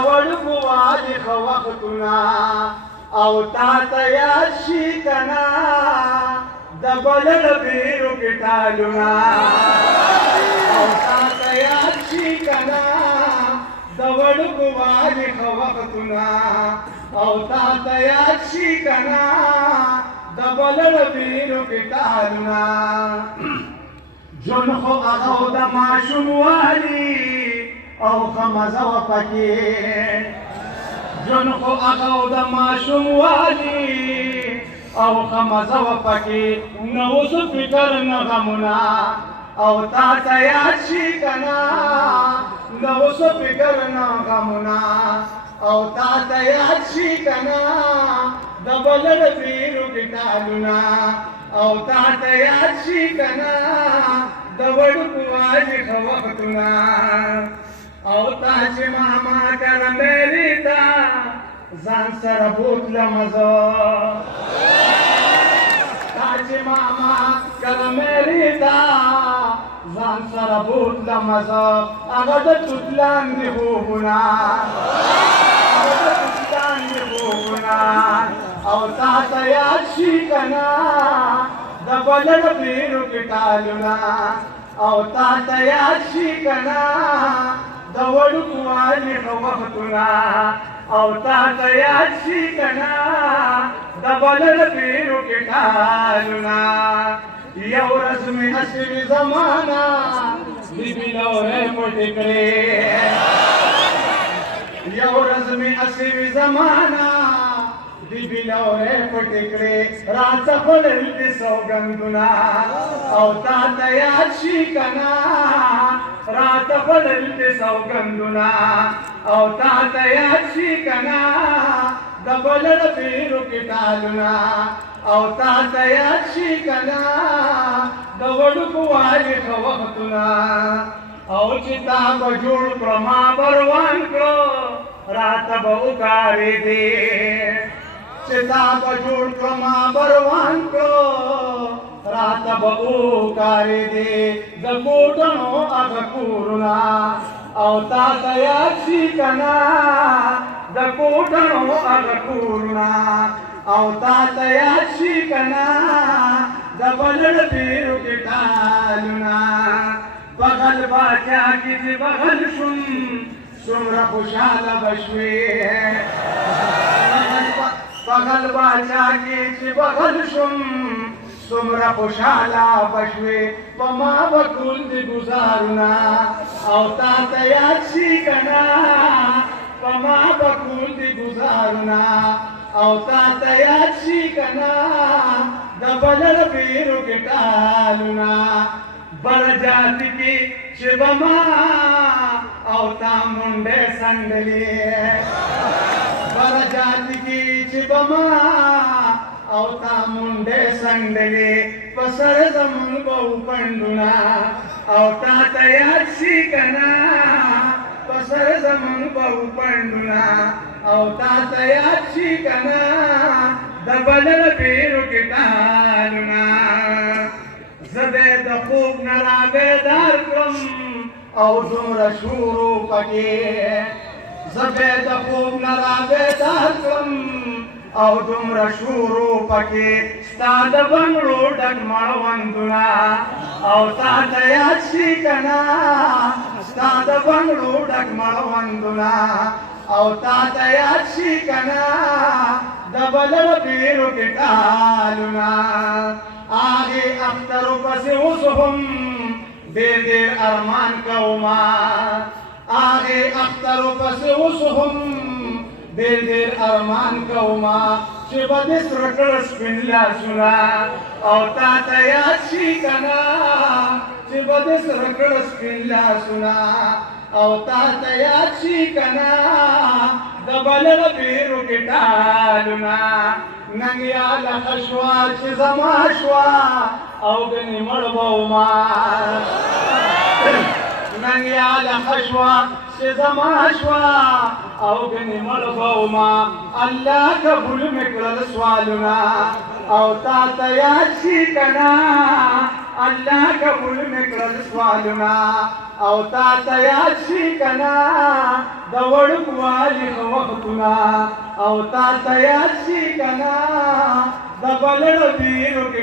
دوړو والی خو وختونه او تا ته یاد شي کنه د بلړ بیرو کې ټالونه او تا ته یاد شي کنه دوړو والی خو وختونه او تا ته یاد شي کنه د بلړ بیرو کې ټالونه جون خو هغه د ماشوم والی او خمزه و پکې جون خو هغه د ماشوم والی او خمزه و پکې نو اوس فکر نه غمونه او تا ته یاد شي کنه نو اوس فکر نه غمونه او تا ته یاد شي کنه د بلړ بیرو کې ټالونه او تا ته یاد شي کنه د وړوکو والی ښه وختونه او تا چې ماما کله مېلې ته ځان سره بوتلم زه تا چې ماما کله مېلې ته ځان سره بوتلم زه هغه د توت لاندې خوبونه هغه د توت لاندې خوبونه او تا ته یاد شي کنه د بلړ بیرو کې ټالونه او تا ته یاد شي کنه د وړوکو والی ښه وختونه او تا ته یاد شي کنه د بلړ بیرو کې ټالونه یو ورځ مې هسې زمانه بیبي لورې پټې کړې یو ورځ مې هسې زمانه بیبي لورې پټې کړې راته خوړل دي سوګندونه او تا ته یاد شي کنه راته خوړل دي سوګندونه او تا ته یاد شي کنه د بلړ بیرو کې ټالونه او تا ته یاد شي کنه د وړوکو والی ښه وختونه او چې تا به جوړ کړه ما به روان کړه راته به وکارېدې چې تا به جوړ کړه ما به روان کړه راته به وکارېدې د کوټنو هغه کورونه او تا ته یاد شي کنه د کوټنو هغه کورونه او تا ته یاد شي کنه د بلړ بیرو کې ټالونه بغل باچا کې چې بغل شوم څومره خوشحاله به شوې بغل باچا کې چې بغل شوم څومره خوشحاله به شوې په ما به ټول دي ګزارونه او تا ته یاد شي کنه په ما به ټول دي ګزارونه او تا ته یاد شي کنه د بلړ بیرو کې ټالونه بل جات کې چې به ما او تا منډې سنډلې بل جات کې چې به ما او تا منډې سنډلې په سر زمونږ به وپنډونه او تا ته یاد شي کنه په سر زمونږ به وپنډونه او تا ته یاد شي کنه د بلړ بیرو کې ټالونه زه دې د خوب نه رابیدار کړم او دومره شورو پکې زه دې د خوب نه رابیدار کړم او دومره شورو پکې ستا د بنګړو ډک مړوندونه او تا ته یاد شي کنه ستا د بنګړو ډک مړوندونه او تا ته یاد شي کنه د بلړ بیرو کې ټالونه آگے اخترو پسې اوس هم ډېر ډېر ارمان کوما آگے اخترو پسې اوس هم ډېر ډېر ارمان کوما چې به دې سره کړه سپین لاسونه او تا ته یاد شي کنه چې به دې سره کړه سپین لاسونه او تا ته یاد شي کنه د بلړ بیرو کې ټالونه نن یاده ښه شوه چې زما شوه او ګنې مړ به وما ننګیال خشوا چې زما شوا او ګنې مړ بوما الله قبول مې کړل سوالونه او تا ته یاد شي کنه الله قبول مې کړل سوالونه او تا ته یاد شي کنه د وړوکوالي وختونه او تا ته یاد شي کنه د بلړو دیرو کې